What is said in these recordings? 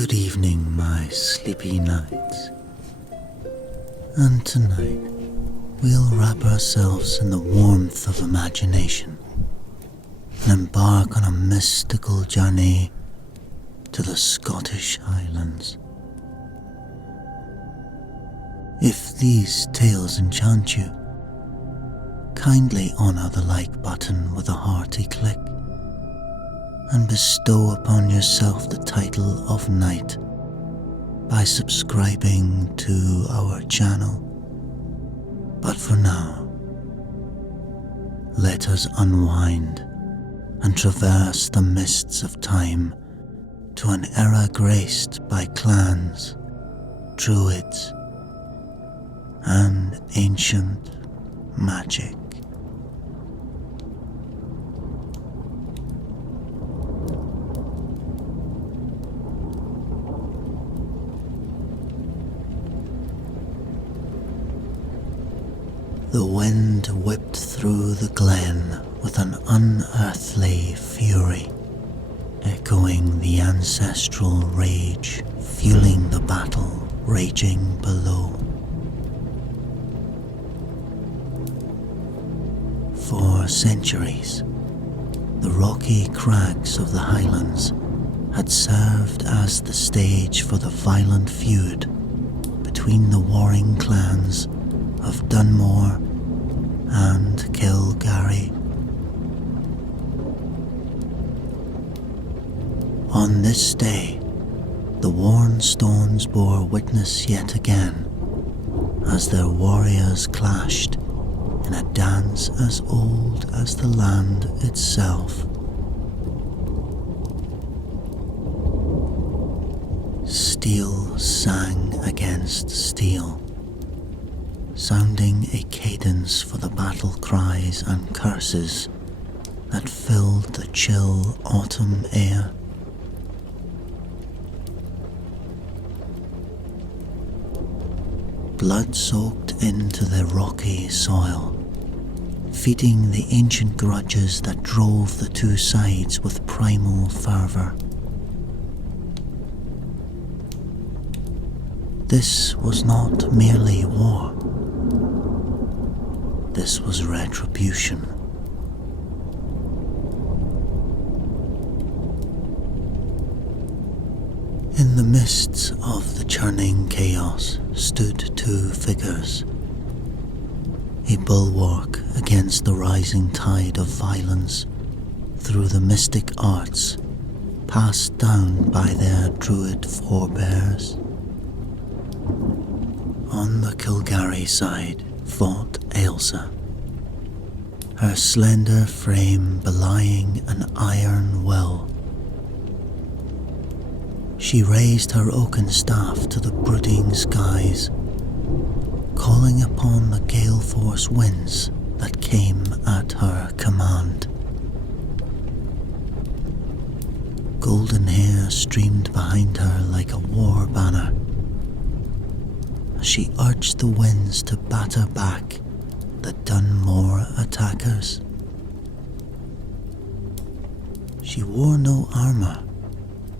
Good evening, my sleepy knights. And tonight, we'll wrap ourselves in the warmth of imagination and embark on a mystical journey to the Scottish Highlands. If these tales enchant you, kindly honour the like button with a hearty click and bestow upon yourself the title of Knight by subscribing to our channel. But for now, let us unwind and traverse the mists of time to an era graced by clans, druids, and ancient magic. The wind whipped through the glen with an unearthly fury, echoing the ancestral rage, fueling the battle raging below. For centuries, the rocky crags of the Highlands had served as the stage for the violent feud between the warring clans of Dunmore and Kilgarry. On this day, the worn stones bore witness yet again as their warriors clashed in a dance as old as the land itself. Steel sang against steel, sounding a cadence for the battle cries and curses that filled the chill autumn air. Blood soaked into the rocky soil, feeding the ancient grudges that drove the two sides with primal fervour. This was not merely war. This was retribution. In the midst of the churning chaos stood two figures, a bulwark against the rising tide of violence through the mystic arts passed down by their Druid forebears. On the Kilgarry side fought Ailsa, her slender frame belying an iron will. She raised her oaken staff to the brooding skies, calling upon the gale-force winds that came at her command. Golden hair streamed behind her like a war banner as she urged the winds to batter back the Dunmore attackers. She wore no armour,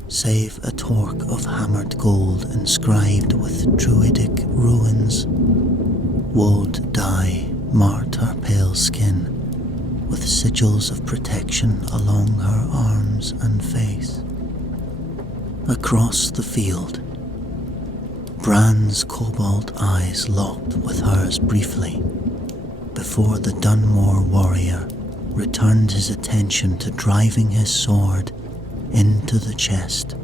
save a torque of hammered gold inscribed with druidic runes. Woad dye marked her pale skin with sigils of protection along her arms and face. Across the field, Bran's cobalt eyes locked with hers briefly before the Dunmore warrior returned his attention to driving his sword into the chest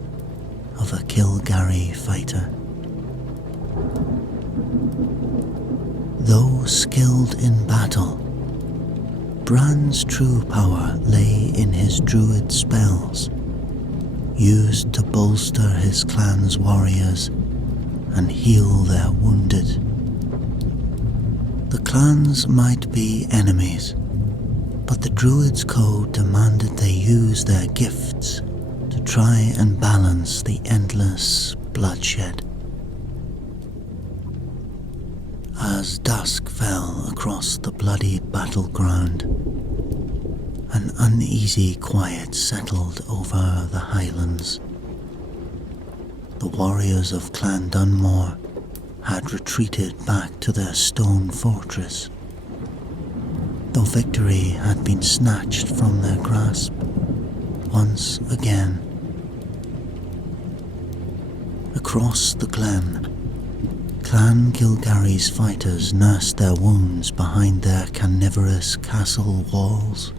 of a Kilgarry fighter. Though skilled in battle, Bran's true power lay in his druid spells, used to bolster his clan's warriors and heal their wounded. The clans might be enemies, but the Druids' code demanded they use their gifts to try and balance the endless bloodshed. As dusk fell across the bloody battleground, an uneasy quiet settled over the Highlands. the warriors of Clan Dunmore had retreated back to their stone fortress, though victory had been snatched from their grasp once again. Across the glen, Clan Kilgarry's fighters nursed their wounds behind their carnivorous castle walls,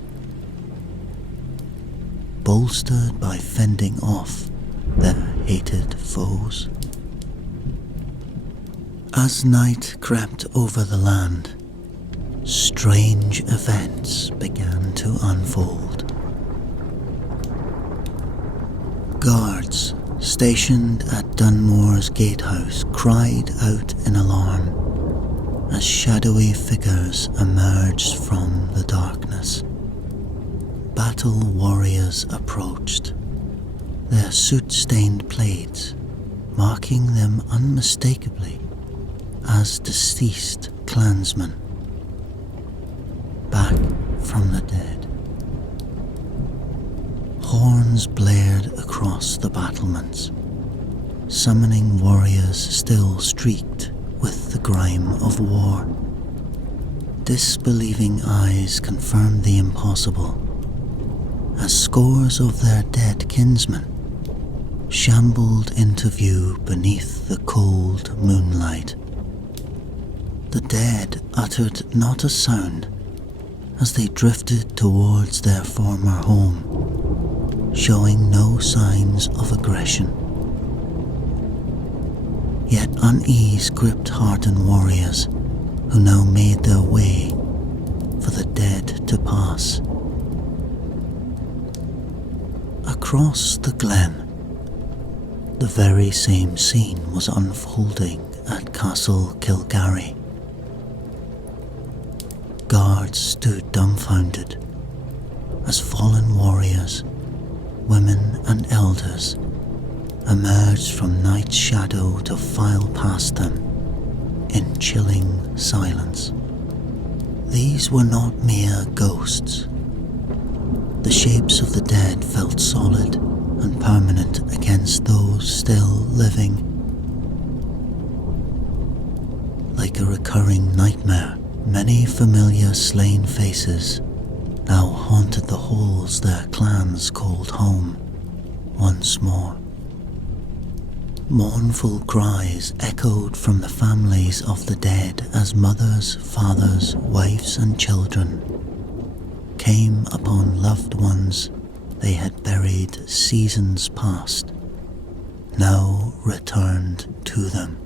bolstered by fending off their hated foes. As night crept over the land, strange events began to unfold. Guards stationed at Dunmore's gatehouse cried out in alarm as shadowy figures emerged from the darkness. Battle warriors approached, their soot-stained plaids marking them unmistakably as deceased clansmen, back from the dead. Horns blared across the battlements, summoning warriors still streaked with the grime of war. Disbelieving eyes confirmed the impossible, as scores of their dead kinsmen shambled into view beneath the cold moonlight. The dead uttered not a sound as they drifted towards their former home, showing no signs of aggression. Yet unease gripped hardened warriors who now made their way for the dead to pass. Across the glen, the very same scene was unfolding at Castle Kilgarry. Guards stood dumbfounded as fallen warriors, women and elders emerged from night's shadow to file past them in chilling silence. These were not mere ghosts. The shapes of the dead felt solid and permanent against those still living. Like a recurring nightmare, many familiar slain faces now haunted the halls their clans called home once more. Mournful cries echoed from the families of the dead as mothers, fathers, wives and children came upon loved ones they had buried seasons past, now returned to them.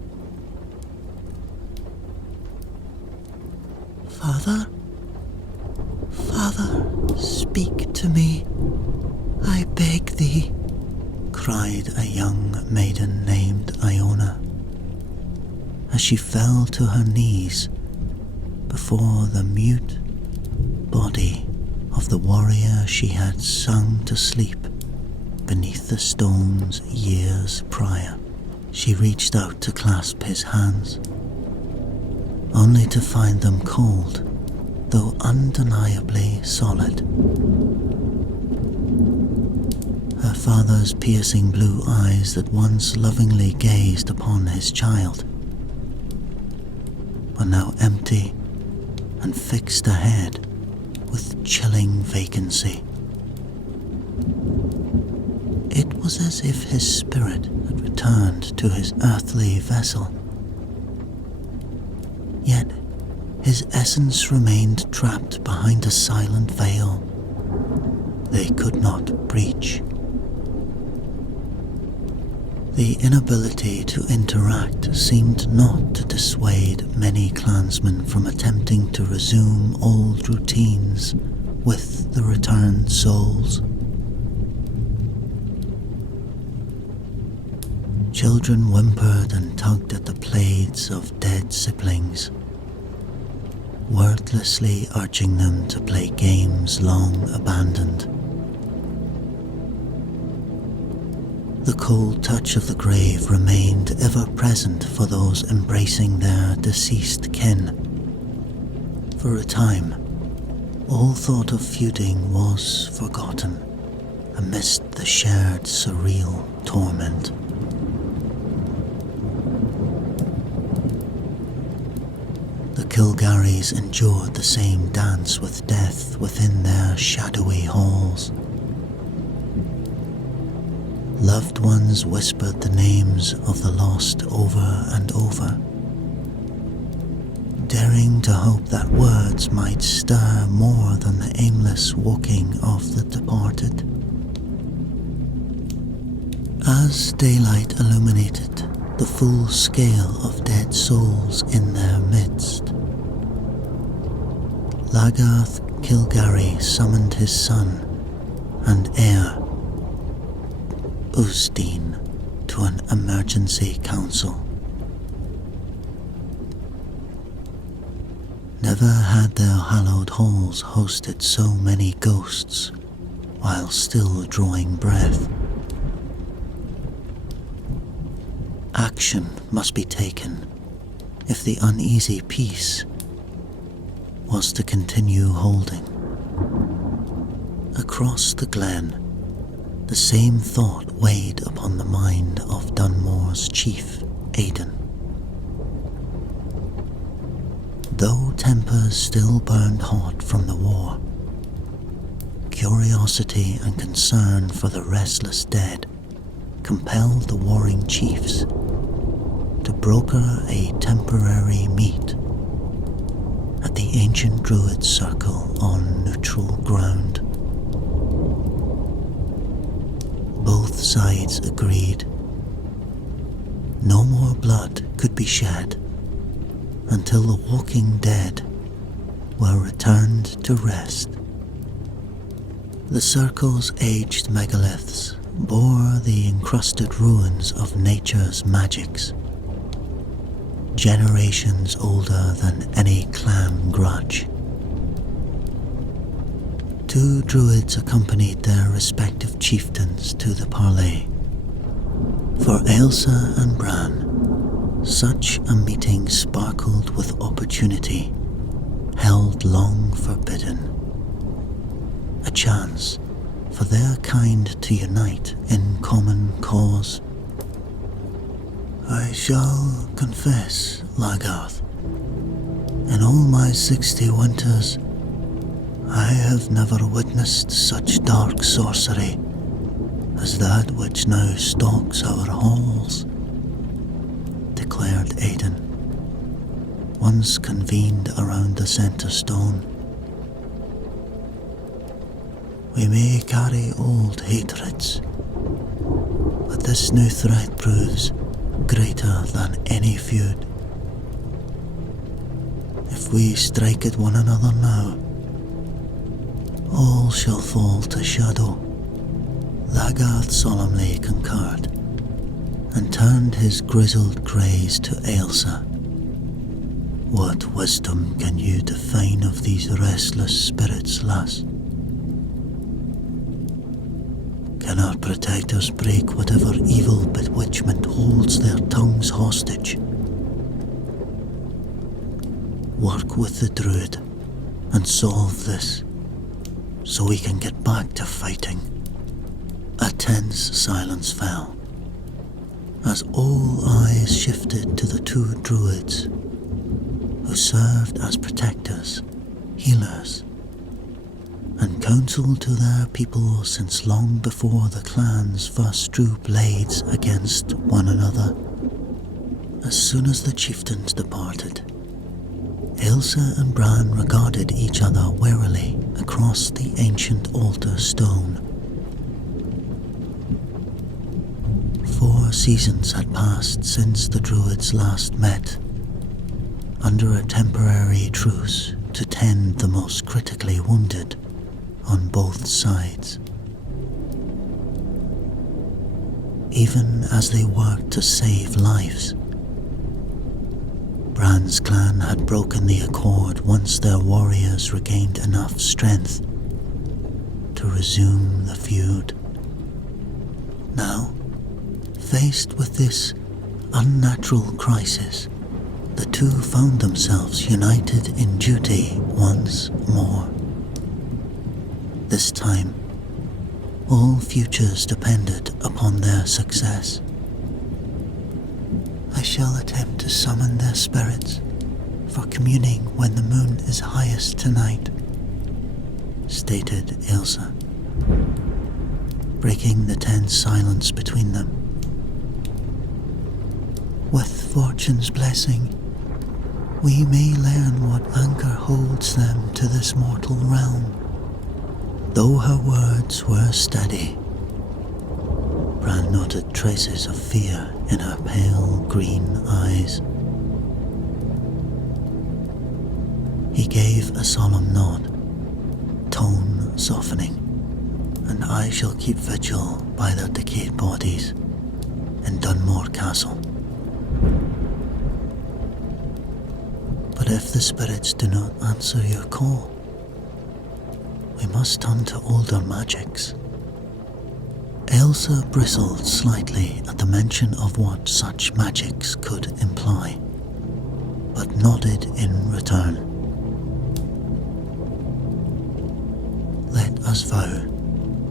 Father? Father, speak to me, I beg thee, cried a young maiden named Iona, as she fell to her knees before the mute body of the warrior she had sung to sleep beneath the stones years prior. She reached out to clasp his hands, only to find them cold, though undeniably solid. Her father's piercing blue eyes that once lovingly gazed upon his child were now empty and fixed ahead with chilling vacancy. It was as if his spirit had returned to his earthly vessel, yet his essence remained trapped behind a silent veil they could not breach. The inability to interact seemed not to dissuade many clansmen from attempting to resume old routines with the returned souls. Children whimpered and tugged at the plaids of dead siblings, wordlessly urging them to play games long abandoned. The cold touch of the grave remained ever present for those embracing their deceased kin. For a time, all thought of feuding was forgotten amidst the shared surreal torment. Kilgarries endured the same dance with death within their shadowy halls. Loved ones whispered the names of the lost over and over, daring to hope that words might stir more than the aimless walking of the departed. As daylight illuminated the full scale of dead souls in their midst, Lagarth Kilgarry summoned his son and heir, Usteen, to an emergency council. Never had their hallowed halls hosted so many ghosts while still drawing breath. Action must be taken if the uneasy peace was to continue holding. Across the glen, the same thought weighed upon the mind of Dunmore's chief, Aidan. Though tempers still burned hot from the war, curiosity and concern for the restless dead compelled the warring chiefs to broker a temporary meet at the ancient Druid circle on neutral ground. Both sides agreed. No more blood could be shed until the walking dead were returned to rest. The circle's aged megaliths bore the encrusted ruins of nature's magicks, generations older than any clan grudge. 2 Druids accompanied their respective chieftains to the parley. For Ailsa and Bran, such a meeting sparkled with opportunity, held long forbidden. A chance for their kind to unite in common cause. I shall confess, Lagarth, in all my 60 winters, I have never witnessed such dark sorcery as that which now stalks our halls, declared Aidan, once convened around the centre stone. We may carry old hatreds, but this new threat proves greater than any feud. If we strike at one another now, all shall fall to shadow. Lagarth solemnly concurred, and turned his grizzled greys to Ailsa. What wisdom can you define of these restless spirits, lass? Can our protectors break whatever evil bewitchment holds their tongues hostage? Work with the Druid and solve this, so we can get back to fighting. A tense silence fell, as all eyes shifted to the 2 Druids, who served as protectors, healers, and counselled to their people since long before the clans first drew blades against one another. As soon as the chieftains departed, Ailsa and Bran regarded each other warily across the ancient altar stone. 4 seasons had passed since the Druids last met, under a temporary truce to tend the most critically wounded on both sides. Even as they worked to save lives, Bran's clan had broken the accord once their warriors regained enough strength to resume the feud. Now, faced with this unnatural crisis, the 2 found themselves united in duty once more. This time, all futures depended upon their success. I shall attempt to summon their spirits for communing when the moon is highest tonight," stated Ailsa, breaking the tense silence between them. "With fortune's blessing, we may learn what anchor holds them to this mortal realm." Though her words were steady, Bran noted traces of fear in her pale green eyes. He gave a solemn nod, tone softening, "And I shall keep vigil by their decayed bodies in Dunmore Castle. But if the spirits do not answer your call, we must turn to older magicks." Ailsa bristled slightly at the mention of what such magicks could imply, but nodded in return. "Let us vow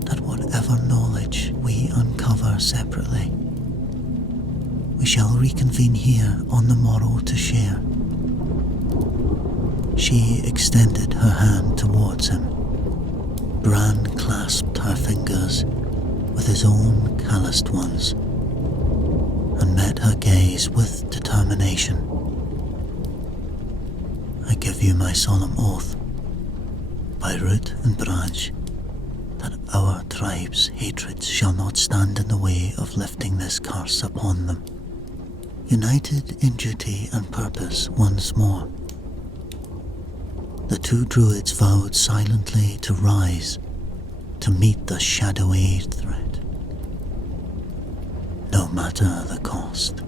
that whatever knowledge we uncover separately, we shall reconvene here on the morrow to share." She extended her hand towards him. Bran clasped her fingers with his own calloused ones and met her gaze with determination. "I give you my solemn oath, by root and branch, that our tribe's hatreds shall not stand in the way of lifting this curse upon them. United in duty and purpose once more." The two Druids vowed silently to rise to meet the shadowy threat, no matter the cost.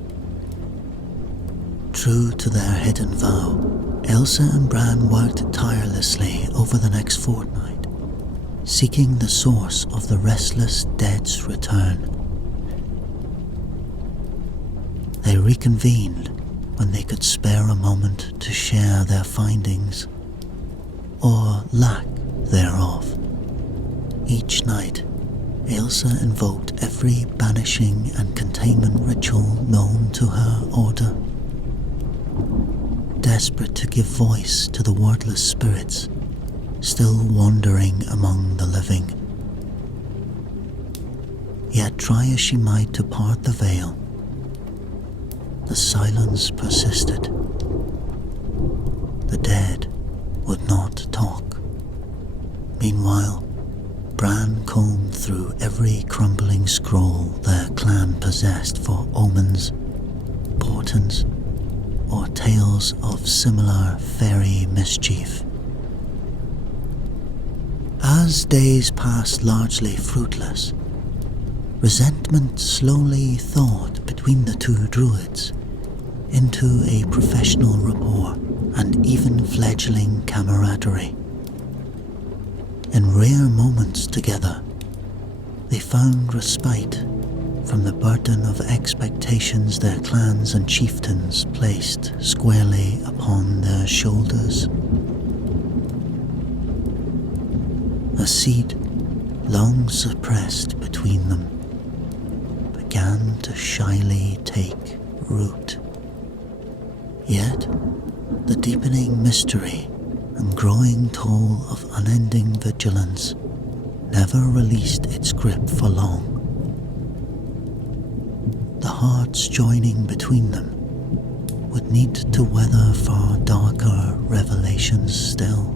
True to their hidden vow, Ailsa and Bran worked tirelessly over the next fortnight, seeking the source of the restless dead's return. They reconvened when they could spare a moment to share their findings, or lack thereof. Each night, Ailsa invoked every banishing and containment ritual known to her order, desperate to give voice to the wordless spirits still wandering among the living. Yet try as she might to part the veil, the silence persisted. The dead would not talk. Meanwhile, Bran combed through every crumbling scroll their clan possessed for omens, portents, or tales of similar fairy mischief. As days passed largely fruitless, resentment slowly thawed between the two Druids into a professional rapport and even fledgling camaraderie. In rare moments together, they found respite from the burden of expectations their clans and chieftains placed squarely upon their shoulders. A seed long suppressed between them began to shyly take root. Yet, the deepening mystery and growing toll of unending vigilance never released its grip for long. The hearts joining between them would need to weather far darker revelations still.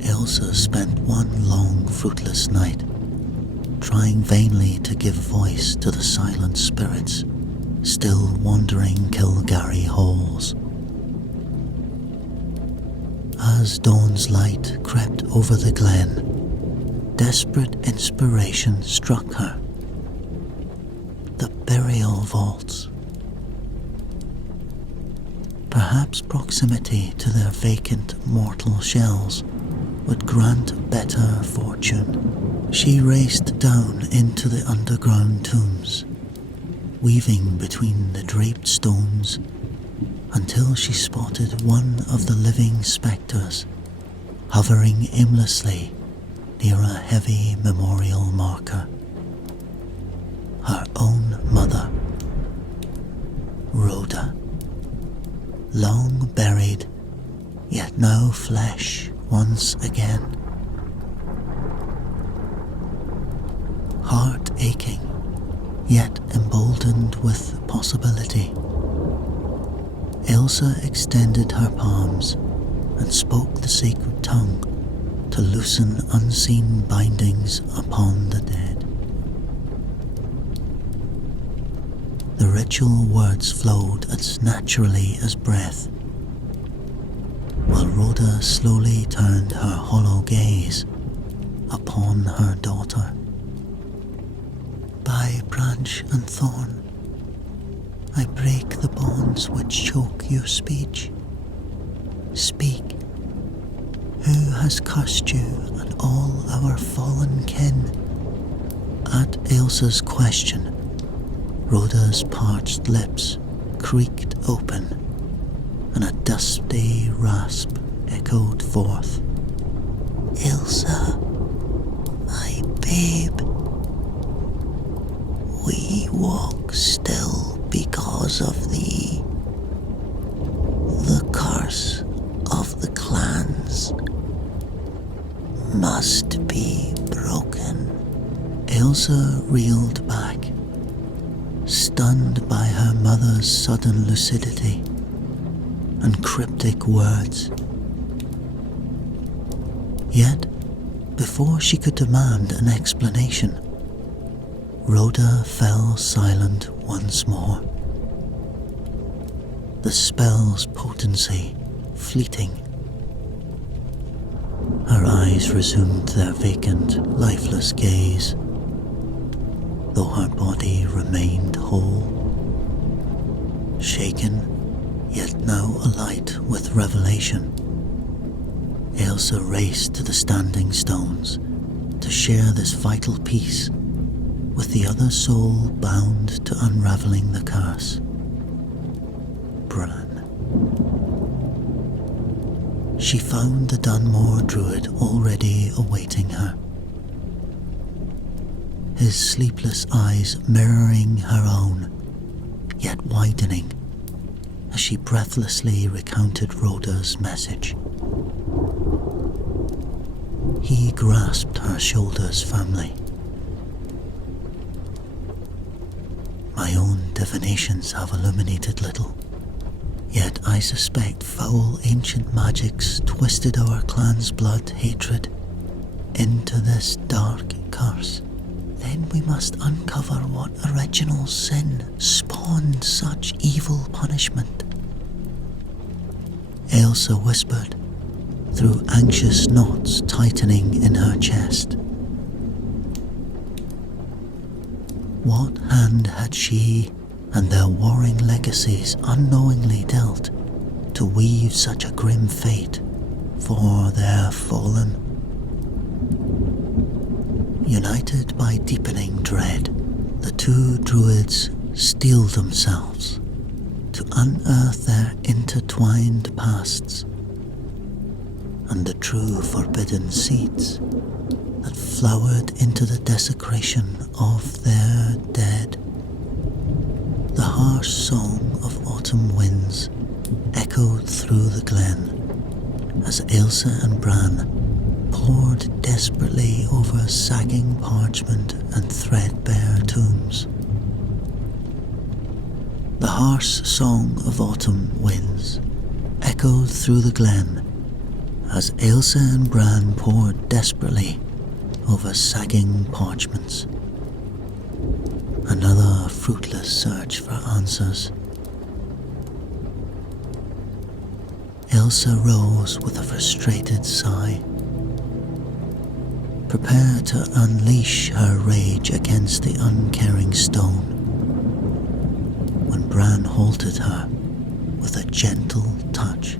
Ailsa spent one long fruitless night trying vainly to give voice to the silent spirits still wandering Kilgarry halls. As dawn's light crept over the glen, desperate inspiration struck her. The burial vaults. Perhaps proximity to their vacant mortal shells would grant better fortune. She raced down into the underground tombs, weaving between the draped stones until she spotted one of the living spectres hovering aimlessly near a heavy memorial marker. Her own mother, Rhoda, long buried, yet now flesh once again. Heart aching, yet emboldened with possibility, Elsa extended her palms and spoke the sacred tongue to loosen unseen bindings upon the dead. The ritual words flowed as naturally as breath, while Rhoda slowly turned her hollow gaze upon her daughter. By branch and thorn, I break the bonds which choke your speech. Speak. Who has cursed you and all our fallen kin? At Elsa's question, Rhoda's parched lips creaked open, and a dusty rasp echoed forth. Elsa, my babe. We walk still because of thee. The curse of the clans must be broken. Elsa reeled back, stunned by her mother's sudden lucidity and cryptic words. Yet, before she could demand an explanation, Rhoda fell silent once more, the spell's potency fleeting. Her eyes resumed their vacant, lifeless gaze, though her body remained whole. Shaken, yet now alight with revelation, Elsa raced to the standing stones to share this vital piece with the other soul bound to unravelling the curse. Bran. She found the Dunmore Druid already awaiting her, his sleepless eyes mirroring her own, yet widening as she breathlessly recounted Rhoda's message. He grasped her shoulders firmly. My own divinations have illuminated little, yet I suspect foul ancient magicks twisted our clan's blood hatred into this dark curse. Then we must uncover what original sin spawned such evil punishment. Elsa whispered, through anxious knots tightening in her chest. What hand had she and their warring legacies unknowingly dealt to weave such a grim fate for their fallen? United by deepening dread, the two Druids steeled themselves to unearth their intertwined pasts and the true forbidden seeds that flowered into the desecration of their dead. The harsh song of autumn winds echoed through the glen as Elsa and Bran pored desperately over sagging parchment and threadbare tombs. The harsh song of autumn winds echoed through the glen as Elsa and Bran pored desperately over sagging parchments. Another fruitless search for answers. Elsa rose with a frustrated sigh, prepared to unleash her rage against the uncaring stone, when Bran halted her with a gentle touch.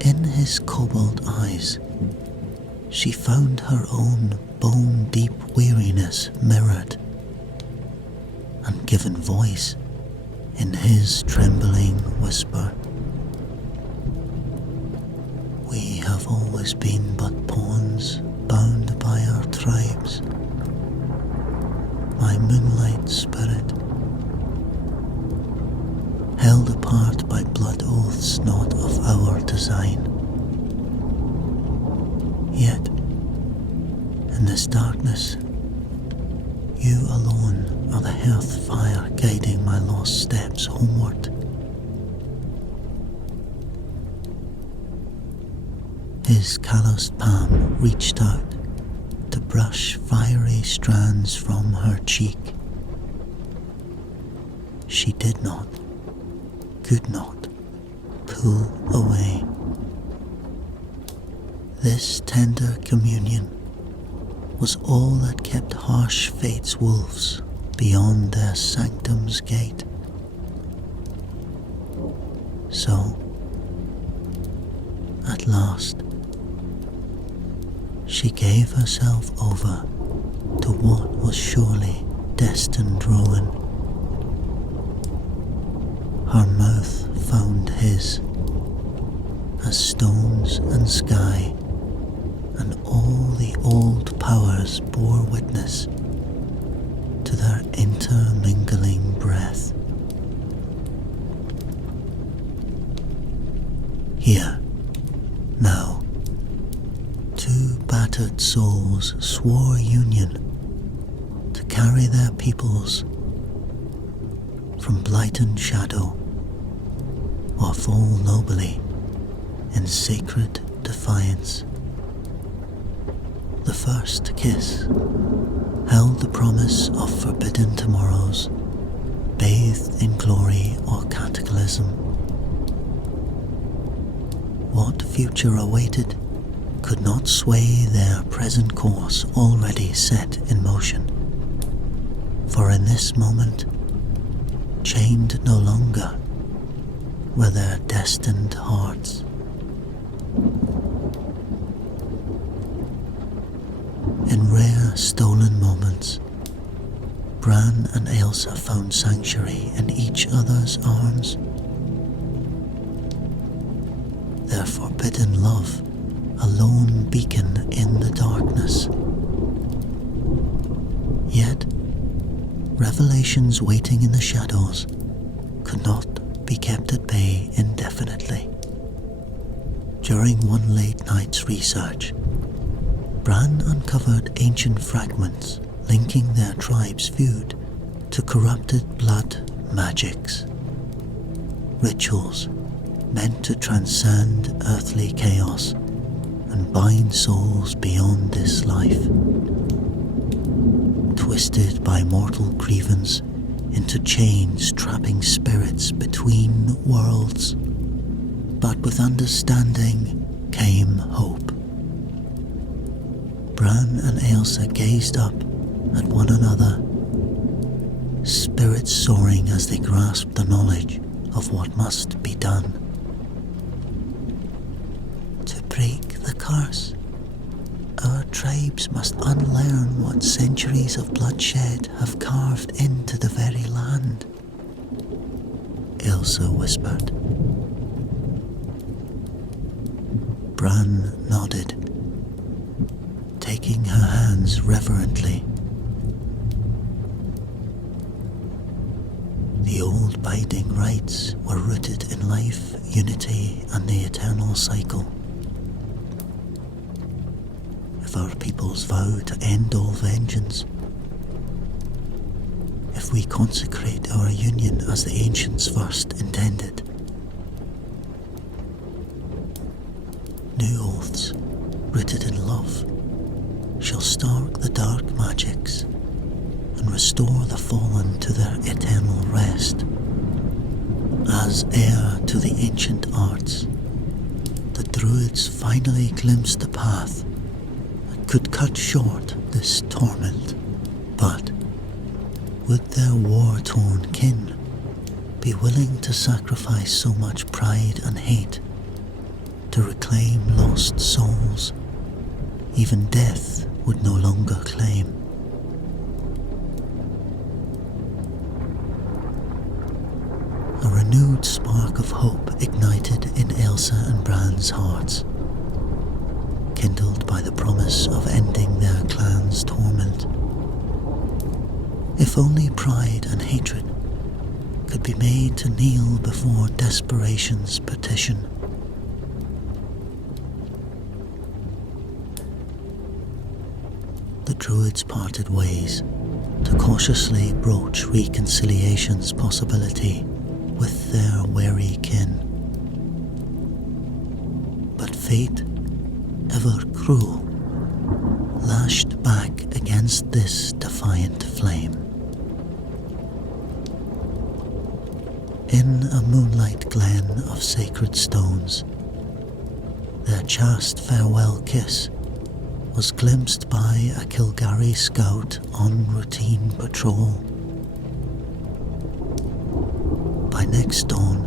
In his cobalt eyes, she found her own bone-deep weariness mirrored and given voice in his trembling whisper. We have always been but pawns bound by our tribes. My moonlight spirit, held apart design. Yet, in this darkness, you alone are the hearth fire guiding my lost steps homeward. His calloused palm reached out to brush fiery strands from her cheek. She did not, could not, pull away. This tender communion was all that kept harsh fate's wolves beyond their sanctum's gate. So, at last, she gave herself over to what was surely destined ruin. Her mouth found his, as stones and sky and all the old powers bore witness to their intermingling breath. Here, now, two battered souls swore union to carry their peoples from blighted shadow or fall nobly in sacred defiance. The first kiss held the promise of forbidden tomorrows, bathed in glory or cataclysm. What future awaited could not sway their present course already set in motion. For in this moment, chained no longer were their destined hearts. In rare stolen moments, Bran and Ailsa found sanctuary in each other's arms. Their forbidden love, a lone beacon in the darkness. Yet, revelations waiting in the shadows could not be kept at bay indefinitely. During one late night's research, Bran uncovered ancient fragments linking their tribe's feud to corrupted blood magicks. Rituals meant to transcend earthly chaos and bind souls beyond this life. Twisted by mortal grievance into chains trapping spirits between worlds. But with understanding came hope. Bran and Ailsa gazed up at one another, spirits soaring as they grasped the knowledge of what must be done. To break the curse, our tribes must unlearn what centuries of bloodshed have carved into the very land, Ailsa whispered. Bran nodded, taking her hands reverently. The old binding rites were rooted in life, unity, and the eternal cycle. If our peoples vow to end all vengeance, if we consecrate our union as the ancients first intended, new oaths rooted in love shall stark the dark magicks and restore the fallen to their eternal rest. As heir to the ancient arts, the Druids finally glimpsed the path that could cut short this torment. But would their war-torn kin be willing to sacrifice so much pride and hate to reclaim lost souls even death would no longer claim? A renewed spark of hope ignited in Ailsa and Bran's hearts, kindled by the promise of ending their clan's torment. If only pride and hatred could be made to kneel before desperation's petition, the Druids parted ways to cautiously broach reconciliation's possibility with their wary kin. But fate, ever cruel, lashed back against this defiant flame. In a moonlight glen of sacred stones, their chaste farewell kiss was glimpsed by a Kilgarry scout on routine patrol. By next dawn,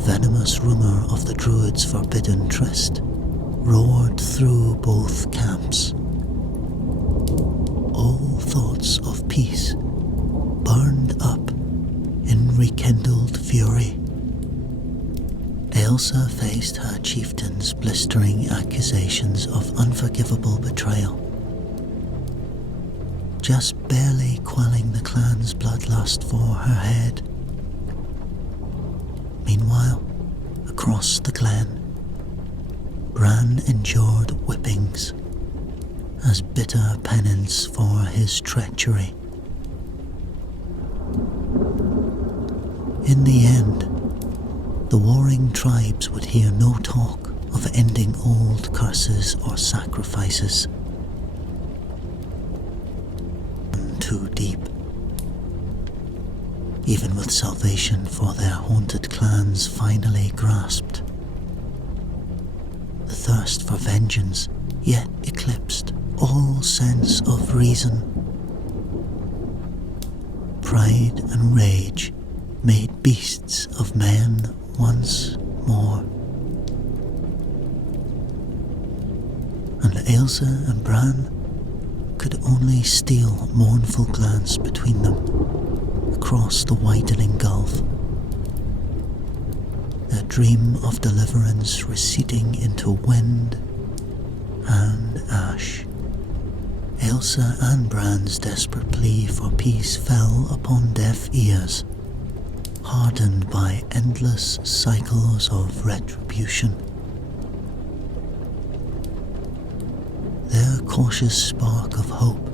venomous rumour of the Druids' forbidden tryst roared through both camps. All thoughts of peace burned up in rekindled fury. Ailsa faced her chieftain's blistering accusations of unforgivable betrayal, just barely quelling the clan's bloodlust for her head. Meanwhile, across the glen, Bran endured whippings as bitter penance for his treachery. In the end, the warring tribes would hear no talk of ending old curses or sacrifices. Too deep. Even with salvation for their haunted clans finally grasped, the thirst for vengeance yet eclipsed all sense of reason. Pride and rage made beasts of men once more. And Ailsa and Bran could only steal a mournful glance between them across the widening gulf, their dream of deliverance receding into wind and ash. Ailsa and Bran's desperate plea for peace fell upon deaf ears, hardened by endless cycles of retribution. Their cautious spark of hope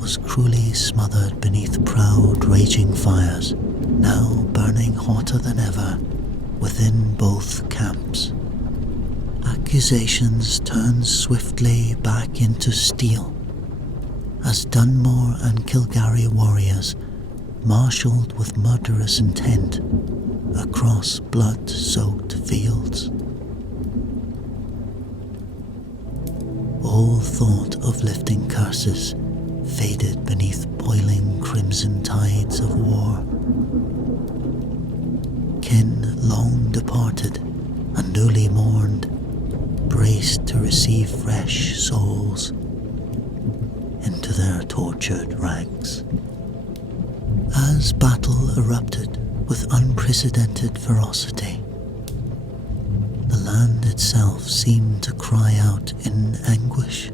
was cruelly smothered beneath proud raging fires, now burning hotter than ever within both camps. Accusations turned swiftly back into steel as Dunmore and Kilgarry warriors marshalled with murderous intent across blood-soaked fields. All thought of lifting curses faded beneath boiling crimson tides of war. Kin long departed and newly mourned braced to receive fresh souls into their tortured ranks. As battle erupted with unprecedented ferocity, the land itself seemed to cry out in anguish.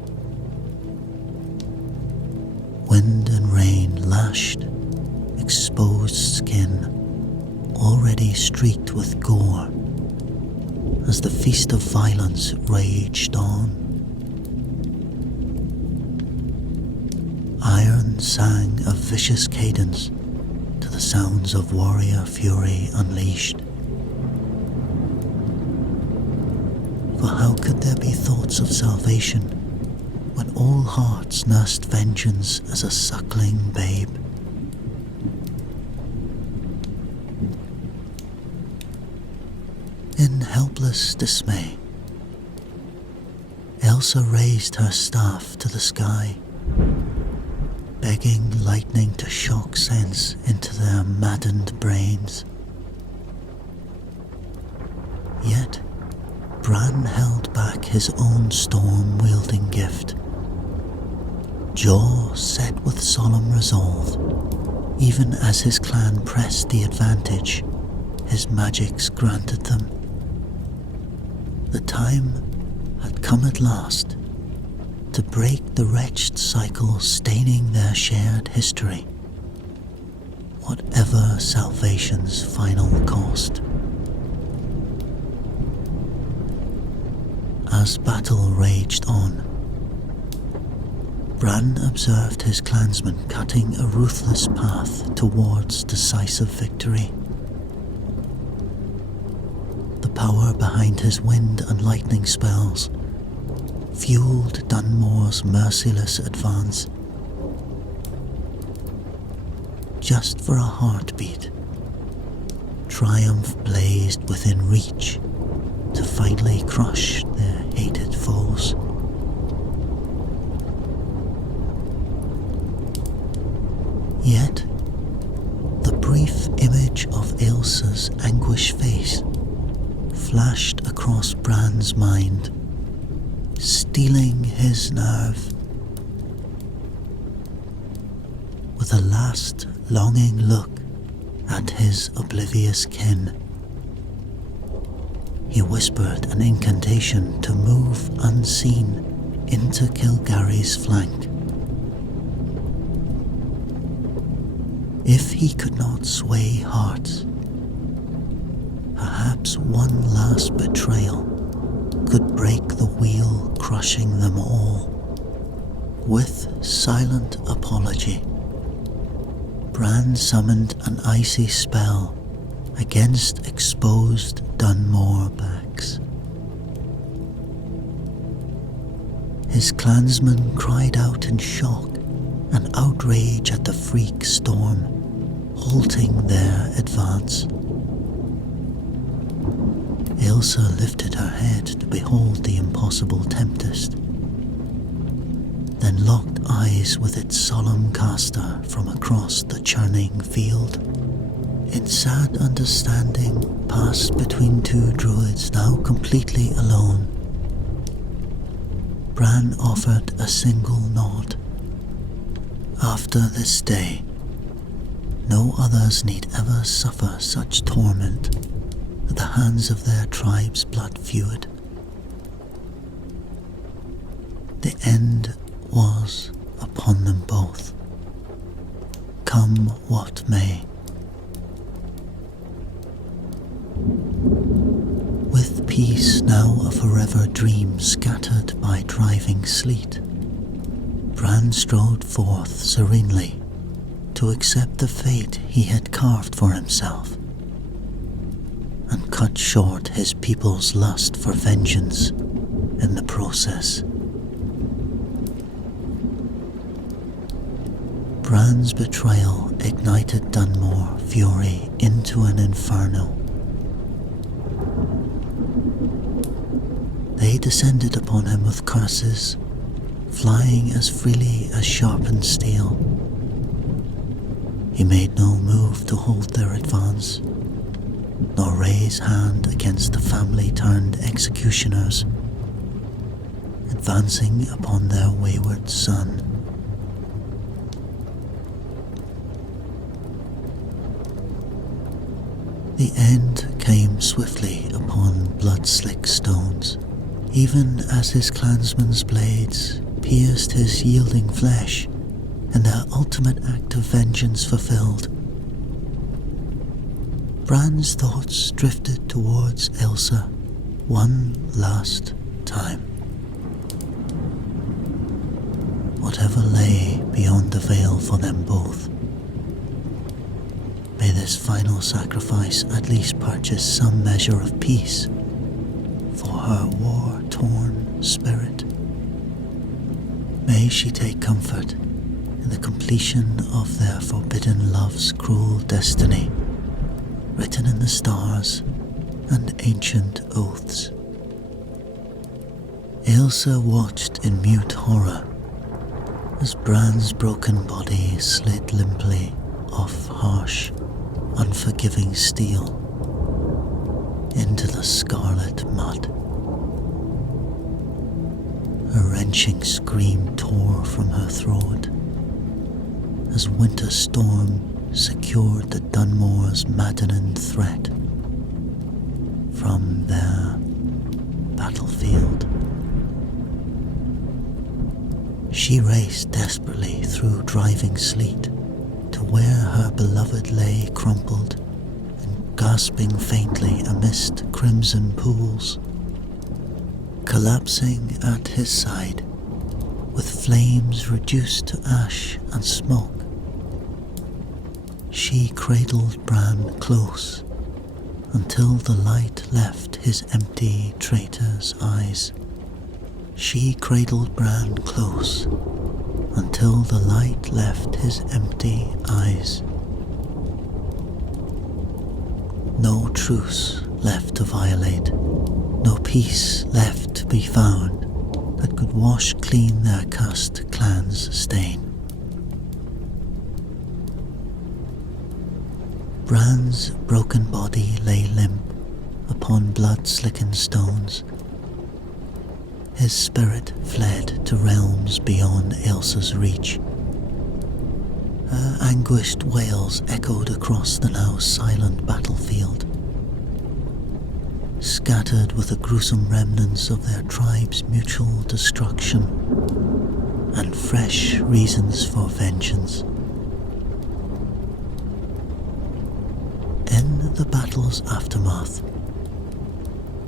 Wind and rain lashed, exposed skin, already streaked with gore, as the feast of violence raged on. Iron sang a vicious cadence to the sounds of warrior fury unleashed. For how could there be thoughts of salvation when all hearts nursed vengeance as a suckling babe? In helpless dismay, Ailsa raised her staff to the sky, begging lightning to shock sense into their maddened brains. Yet, Bran held back his own storm-wielding gift, jaw set with solemn resolve. Even as his clan pressed the advantage his magicks granted them. The time had come at last to break the wretched cycle staining their shared history, whatever salvation's final cost. As battle raged on, Bran observed his clansmen cutting a ruthless path towards decisive victory. The power behind his wind and lightning spells fueled Dunmore's merciless advance. Just for a heartbeat, triumph blazed within reach to finally crush their hated foes. Yet, the brief image of Ailsa's anguished face flashed across Bran's mind, stealing his nerve. With a last longing look at his oblivious kin, he whispered an incantation to move unseen into Kilgary's flank. If he could not sway hearts, perhaps one last betrayal could break the wheel crushing them all. With silent apology, Bran summoned an icy spell against exposed Dunmore backs. His clansmen cried out in shock and outrage at the freak storm, halting their advance. Ailsa lifted her head to behold the impossible tempest, then locked eyes with its solemn caster from across the churning field. In sad understanding passed between two druids now completely alone, Bran offered a single nod. After this day, no others need ever suffer such torment at the hands of their tribe's blood feud. The end was upon them both, come what may. With peace now a forever dream scattered by driving sleet, Bran strode forth serenely to accept the fate he had carved for himself, and cut short his people's lust for vengeance in the process. Bran's betrayal ignited Dunmore fury into an inferno. They descended upon him with curses, flying as freely as sharpened steel. He made no move to hold their advance, nor raise hand against the family-turned-executioners, advancing upon their wayward son. The end came swiftly upon blood-slick stones, even as his clansmen's blades pierced his yielding flesh, and their ultimate act of vengeance fulfilled. Bran's thoughts drifted towards Ailsa one last time. Whatever lay beyond the veil for them both, may this final sacrifice at least purchase some measure of peace for her war-torn spirit. May she take comfort in the completion of their forbidden love's cruel destiny, written in the stars and ancient oaths. Ailsa watched in mute horror as Bran's broken body slid limply off harsh, unforgiving steel into the scarlet mud. A wrenching scream tore from her throat as winter storm secured the Dunmore's maddening threat from their battlefield. She raced desperately through driving sleet to where her beloved lay crumpled and gasping faintly amidst crimson pools. Collapsing at his side with flames reduced to ash and smoke. She cradled Bran close until the light left his empty traitor's eyes. She cradled Bran close until the light left his empty eyes. No truce left to violate, no peace left to be found that could wash clean their cursed clan's stain. Bran's broken body lay limp upon blood-slickened stones. His spirit fled to realms beyond Ailsa's reach. Her anguished wails echoed across the now silent battlefield, scattered with the gruesome remnants of their tribe's mutual destruction and fresh reasons for vengeance. In the battle's aftermath,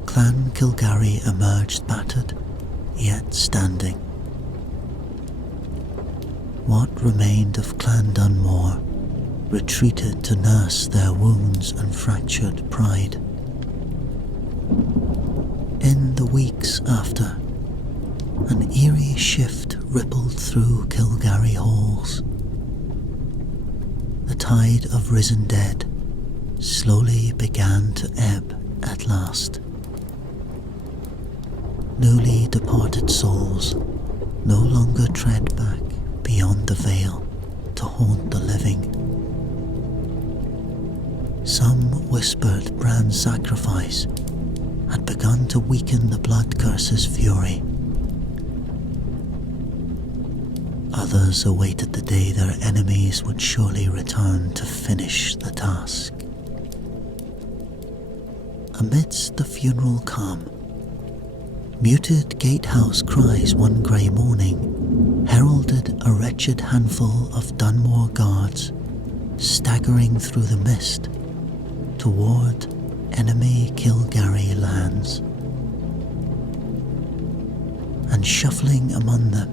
Clan Kilgarry emerged battered, yet standing. What remained of Clan Dunmore retreated to nurse their wounds and fractured pride. In the weeks after, an eerie shift rippled through Kilgarry halls. The tide of risen dead slowly began to ebb at last. Newly departed souls no longer tread back beyond the veil to haunt the living. Some whispered Bran's sacrifice had begun to weaken the blood curse's fury. Others awaited the day their enemies would surely return to finish the task. Amidst the funeral calm, muted gatehouse cries one grey morning heralded a wretched handful of Dunmore guards staggering through the mist toward enemy Kilgarry lands. And shuffling among them,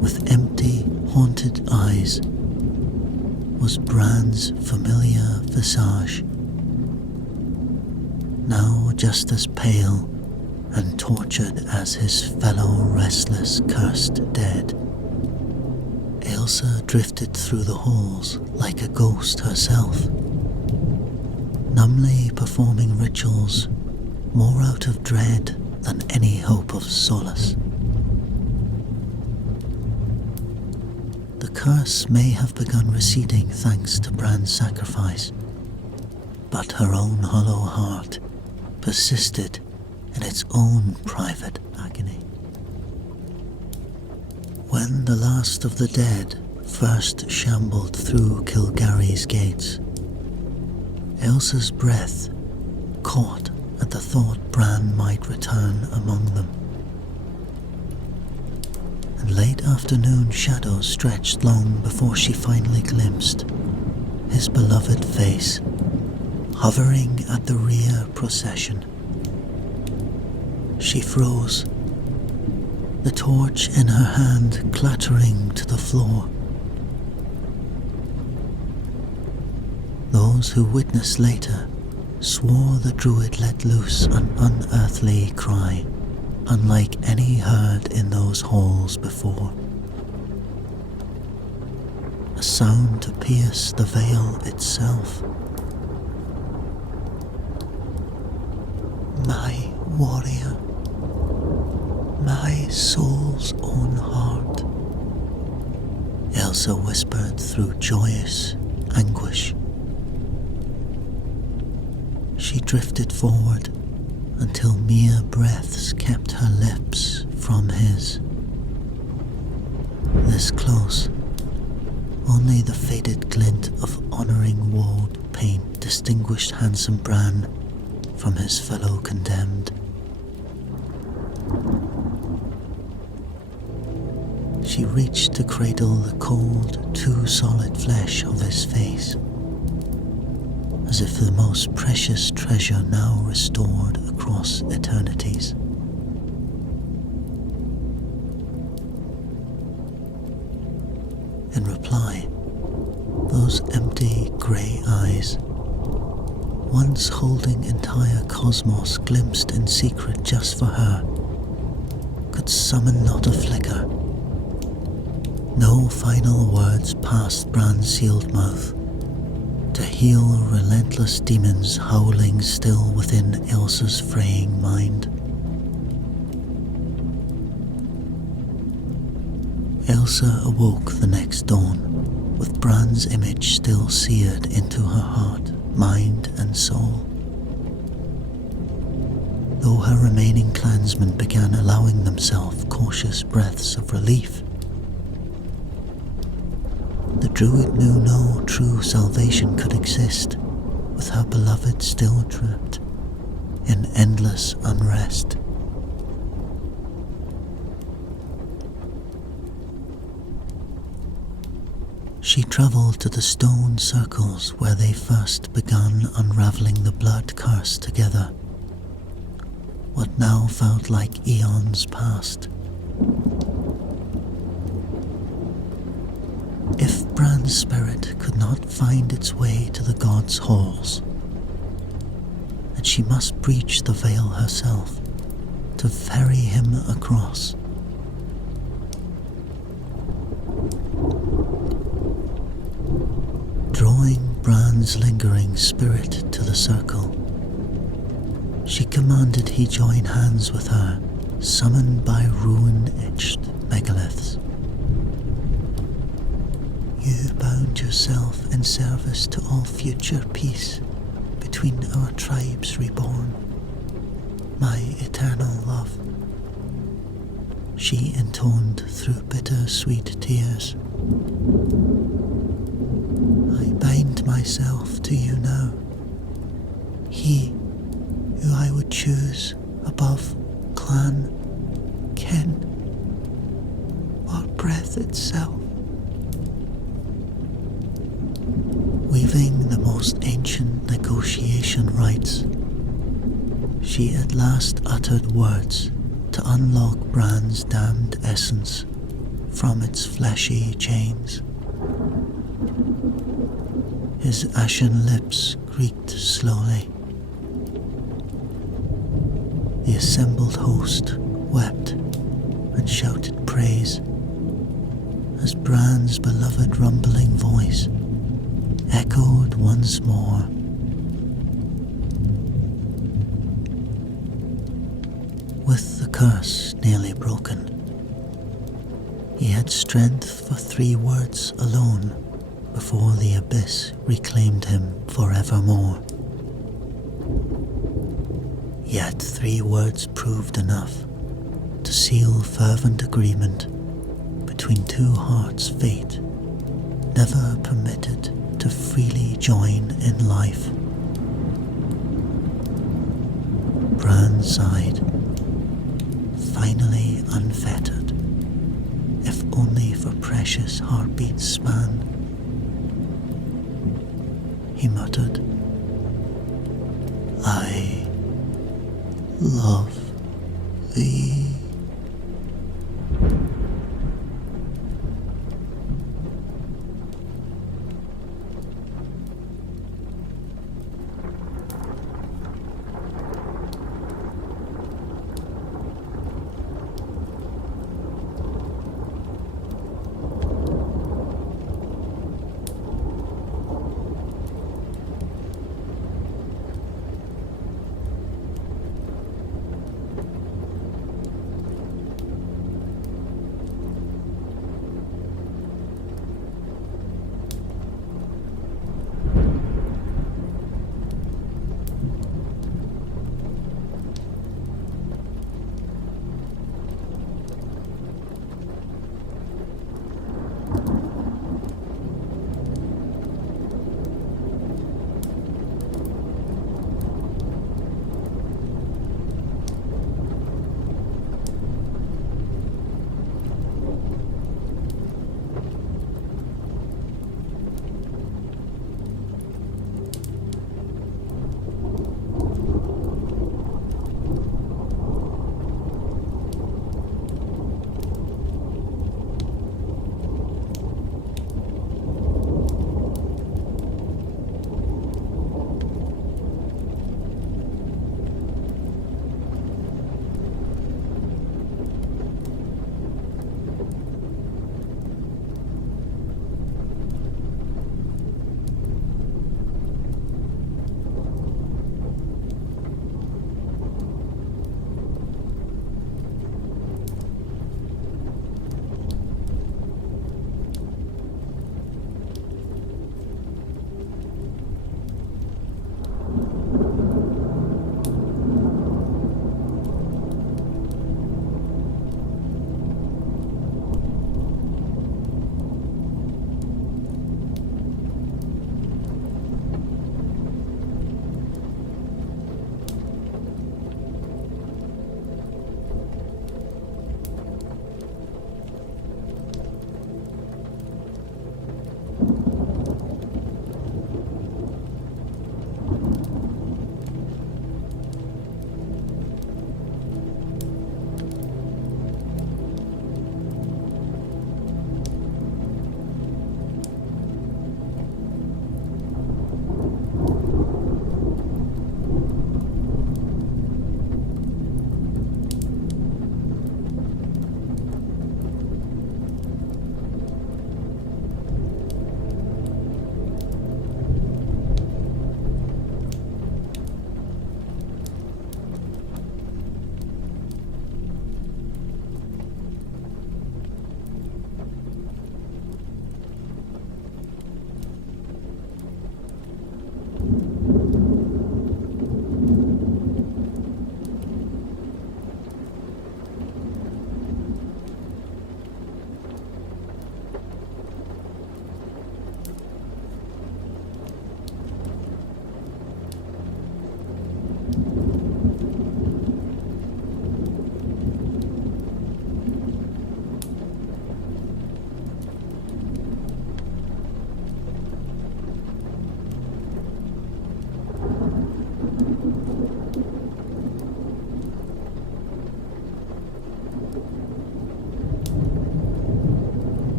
with empty, haunted eyes, was Bran's familiar visage, now just as pale and tortured as his fellow restless, cursed dead. Ailsa drifted through the halls like a ghost herself, numbly performing rituals more out of dread than any hope of solace. The curse may have begun receding thanks to Bran's sacrifice, but her own hollow heart persisted in its own private agony. When the last of the dead first shambled through Kilgarry's gates, Ailsa's breath caught at the thought Bran might return among them. And late afternoon shadows stretched long before she finally glimpsed his beloved face hovering at the rear procession. She froze, the torch in her hand clattering to the floor. Those who witnessed later swore the Druid let loose an unearthly cry, unlike any heard in those halls before. A sound to pierce the veil itself. My warrior, my soul's own heart, Ailsa whispered through joyous anguish. She drifted forward until mere breaths kept her lips from his. This close, only the faded glint of honouring woad paint distinguished handsome Bran from his fellow condemned. She reached to cradle the cold, too solid flesh of his face, as if the most precious treasure now restored across eternities. In reply, those empty grey eyes, once holding entire cosmos glimpsed in secret just for her, could summon not a flicker. No final words passed Bran's sealed mouth to heal relentless demons howling still within Elsa's fraying mind. Elsa awoke the next dawn, with Bran's image still seared into her heart, mind and soul. Though her remaining clansmen began allowing themselves cautious breaths of relief, the Druid knew no true salvation could exist with her beloved still trapped in endless unrest. She travelled to the stone circles where they first began unravelling the blood curse together, what now felt like eons past. If Bran's spirit could not find its way to the gods' halls, then she must breach the veil herself to ferry him across. Drawing Bran's lingering spirit to the circle, she commanded he join hands with her, summoned by rune-etched megaliths. You bound yourself in service to all future peace between our tribes reborn, my eternal love, she intoned through bitter-sweet tears. I bind myself to you now, he who I would choose above clan, kin, or breath itself. Weaving the most ancient negotiation rites, she at last uttered words to unlock Bran's damned essence from its fleshy chains. His ashen lips creaked slowly. The assembled host wept and shouted praise as Bran's beloved rumbling voice echoed once more. With the curse nearly broken, he had strength for 3 words alone before the abyss reclaimed him forevermore. Yet 3 words proved enough to seal fervent agreement between 2 hearts fate never permitted to freely join in life. Bran sighed, finally unfettered, if only for precious heartbeats span. He muttered, I love thee.